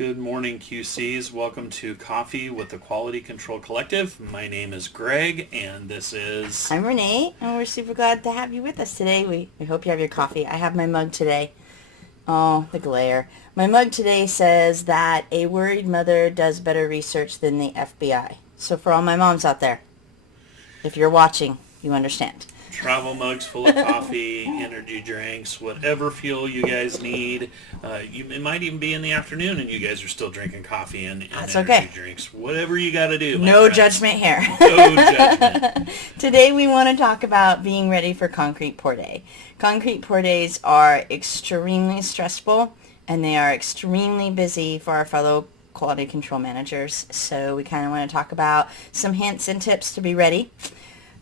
Good morning, QCs. Welcome to Coffee with the Quality Control Collective. My name is Greg, and this is... I'm Renee, and we're super glad to have you with us today. We hope you have your coffee. I have my mug today. Oh, the glare. My mug today says that a worried mother does better research than the FBI. So for all my moms out there, if you're watching, you understand. Travel mugs full of coffee, energy drinks, whatever fuel you guys need. It might even be in the afternoon and you guys are still drinking coffee and That's energy okay. drinks. Whatever you got to do. No judgment here. No judgment. Today we want to talk about being ready for concrete pour day. Concrete pour days are extremely stressful and they are extremely busy for our fellow quality control managers. So we kind of want to talk about some hints and tips to be ready.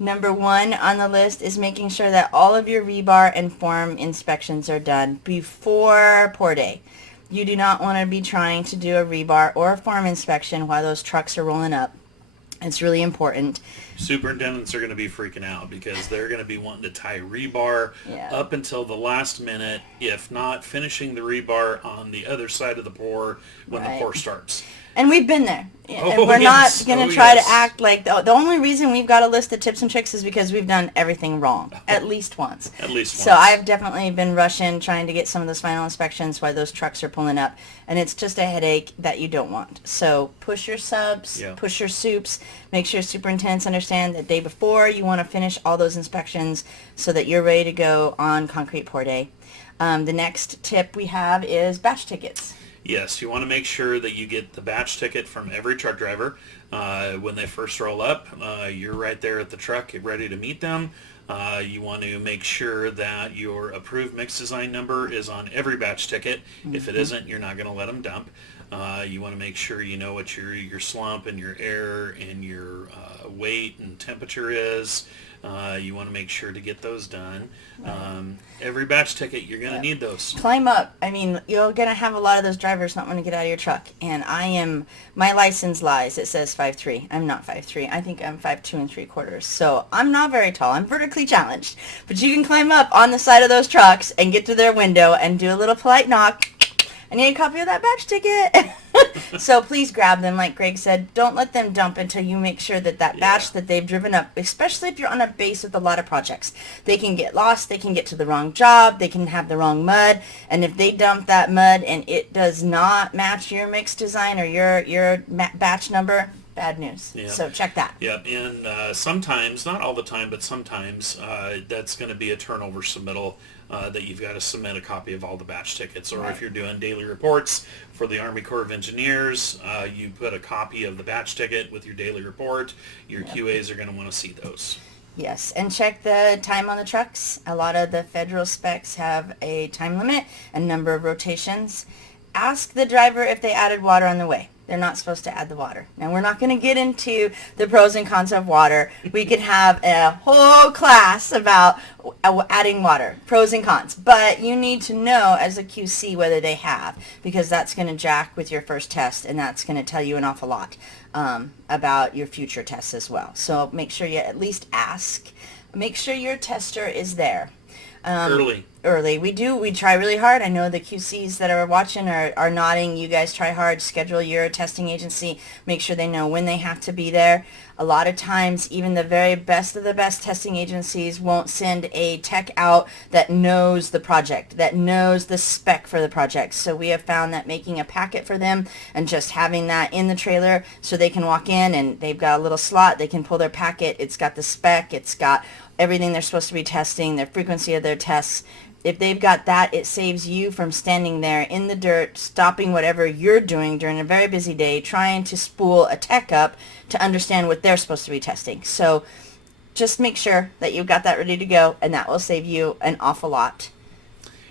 Number one on the list is making sure that all of your rebar and form inspections are done before pour day. You do not want to be trying to do a rebar or a form inspection while those trucks are rolling up. It's really important. Superintendents are going to be freaking out because they're going to be wanting to tie rebar up until the last minute, if not finishing the rebar on the other side of the pour when the pour starts. And we've been there. Oh, We're yes. not going to try to act like... The only reason we've got a list of tips and tricks is because we've done everything wrong. At least once. At least once. So I've definitely been rushing, trying to get some of those final inspections while those trucks are pulling up. And it's just a headache that you don't want. So push your subs, push your soups. Make sure superintendents understand that day before you want to finish all those inspections so that you're ready to go on concrete pour day. The next tip we have is batch tickets. Yes, you want to make sure that you get the batch ticket from every truck driver. When they first roll up, you're right there at the truck ready to meet them. You want to make sure that your approved mix design number is on every batch ticket. Mm-hmm. If it isn't, you're not going to let them dump. You want to make sure you know what your slump and your air and your weight and temperature is. You want to make sure to get those done. Every batch ticket, you're going to need those. Climb up. I mean, you're going to have a lot of those drivers not want to get out of your truck. And my license lies. It says 5'3". I'm not 5'3". I think I'm 5'2 3/4". So I'm not very tall. I'm vertically challenged. But you can climb up on the side of those trucks and get to their window and do a little polite knock. I need a copy of that batch ticket. So please grab them. Like Greg said, don't let them dump until you make sure that batch that they've driven up, especially if you're on a base with a lot of projects. They can get lost. They can get to the wrong job. They can have the wrong mud. And if they dump that mud and it does not match your mix design or your batch number, bad news. Yep. So check that. Yep. And sometimes, not all the time, but sometimes that's going to be a turnover submittal that you've got to submit a copy of all the batch tickets. Or if you're doing daily reports for the Army Corps of Engineers, you put a copy of the batch ticket with your daily report. Your QAs are going to want to see those. Yes, and check the time on the trucks. A lot of the federal specs have a time limit and number of rotations. Ask the driver if they added water on the way. They're not supposed to add the water. Now, we're not going to get into the pros and cons of water. We could have a whole class about adding water, pros and cons. But you need to know as a QC whether they have, because that's going to jack with your first test, and that's going to tell you an awful lot about your future tests as well. So make sure you at least ask. Make sure your tester is there. Early. We try really hard. I know the QCs that are watching are nodding. You guys try hard. Schedule your testing agency. Make sure they know when they have to be there. A lot of times, even the very best of the best testing agencies won't send a tech out that knows the project, that knows the spec for the project. So we have found that making a packet for them and just having that in the trailer so they can walk in and they've got a little slot. They can pull their packet. It's got the spec. It's got everything they're supposed to be testing, their frequency of their tests. If they've got that, it saves you from standing there in the dirt, stopping whatever you're doing during a very busy day, trying to spool a tech up to understand what they're supposed to be testing. So just make sure that you've got that ready to go, and that will save you an awful lot.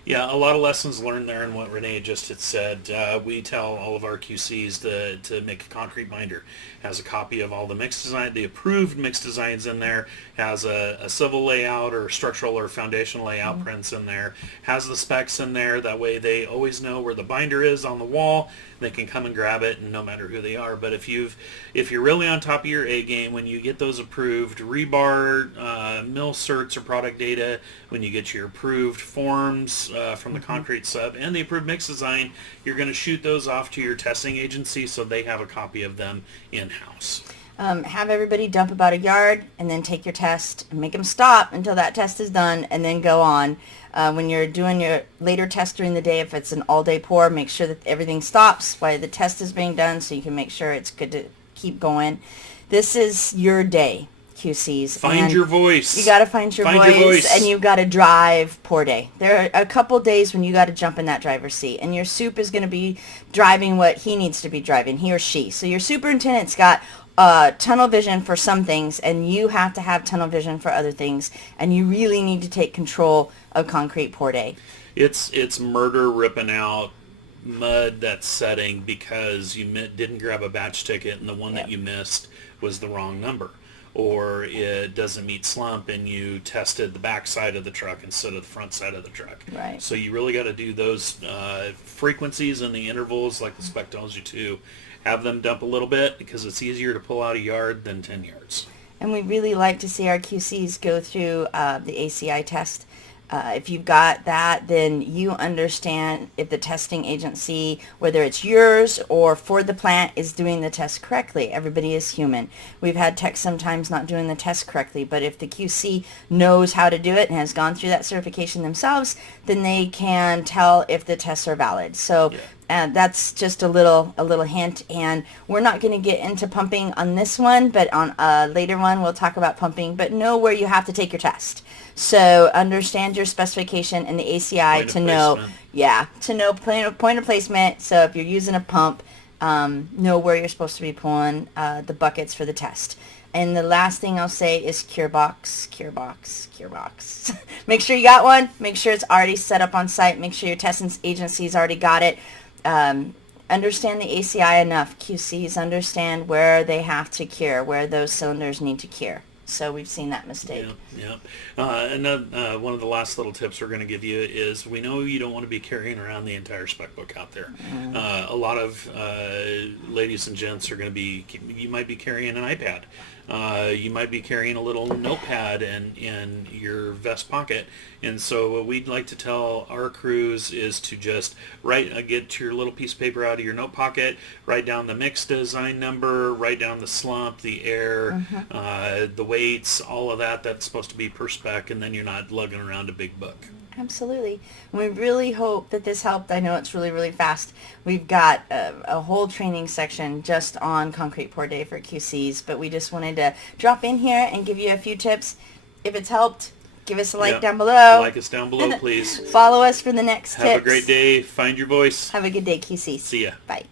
Yeah, a lot of lessons learned there in what Renee just had said. We tell all of our QCs to make a concrete binder. Has a copy of all the mix design, the approved mix designs in there, has a civil layout or structural or foundation layout prints in there, has the specs in there. That way they always know where the binder is on the wall. They can come and grab it, and no matter who they are. But if you're really on top of your A game, when you get those approved rebar, mill certs or product data, when you get your approved forms, from the concrete sub and the approved mix design, you're going to shoot those off to your testing agency so they have a copy of them in-house. Have everybody dump about a yard and then take your test and make them stop until that test is done and then go on. When you're doing your later test during the day, if it's an all-day pour, make sure that everything stops while the test is being done so you can make sure it's good to keep going. This is your day, QCs. Find your voice. You got to find your voice, and you got to drive pour day. There are a couple days when you got to jump in that driver's seat, and your soup is going to be driving what he needs to be driving, he or she. So your superintendent's got tunnel vision for some things, and you have to have tunnel vision for other things, and you really need to take control of concrete pour day. It's murder ripping out mud that's setting because you didn't grab a batch ticket and the one that you missed was the wrong number, or it doesn't meet slump and you tested the back side of the truck instead of the front side of the truck. Right. So you really got to do those frequencies and the intervals like the spec tells you to. Have them dump a little bit because it's easier to pull out a yard than 10 yards. And we really like to see our QCs go through the ACI test. If you've got that, then you understand if the testing agency, whether it's yours or for the plant, is doing the test correctly. Everybody is human. We've had techs sometimes not doing the test correctly, but if the QC knows how to do it and has gone through that certification themselves, then they can tell if the tests are valid. So that's just a little hint, and we're not going to get into pumping on this one, but on a later one we'll talk about pumping, but know where you have to take your test. So understand your specification in the ACI to know point of placement. So if you're using a pump, know where you're supposed to be pulling the buckets for the test. And the last thing I'll say is cure box. Make sure you got one. Make sure it's already set up on site. Make sure your testing agency's already got it. Understand the ACI enough. QCs understand where they have to cure, where those cylinders need to cure. So we've seen that mistake. And then one of the last little tips we're going to give you is we know you don't want to be carrying around the entire spec book out there. A lot of ladies and gents are going to be, you might be carrying an iPad. You might be carrying a little notepad in your vest pocket. And so what we'd like to tell our crews is to just get your little piece of paper out of your note pocket, write down the mix design number, write down the slump, the air, the weights, all of that. That's supposed to be per spec, and then you're not lugging around a big book. Absolutely. We really hope that this helped. I know it's really, really fast. We've got a whole training section just on concrete pour day for QCs, but we just wanted to drop in here and give you a few tips. If it's helped, give us a like down below. Like us down below, please. Follow us for the next tips. Have a great day. Find your voice. Have a good day, QCs. See ya. Bye.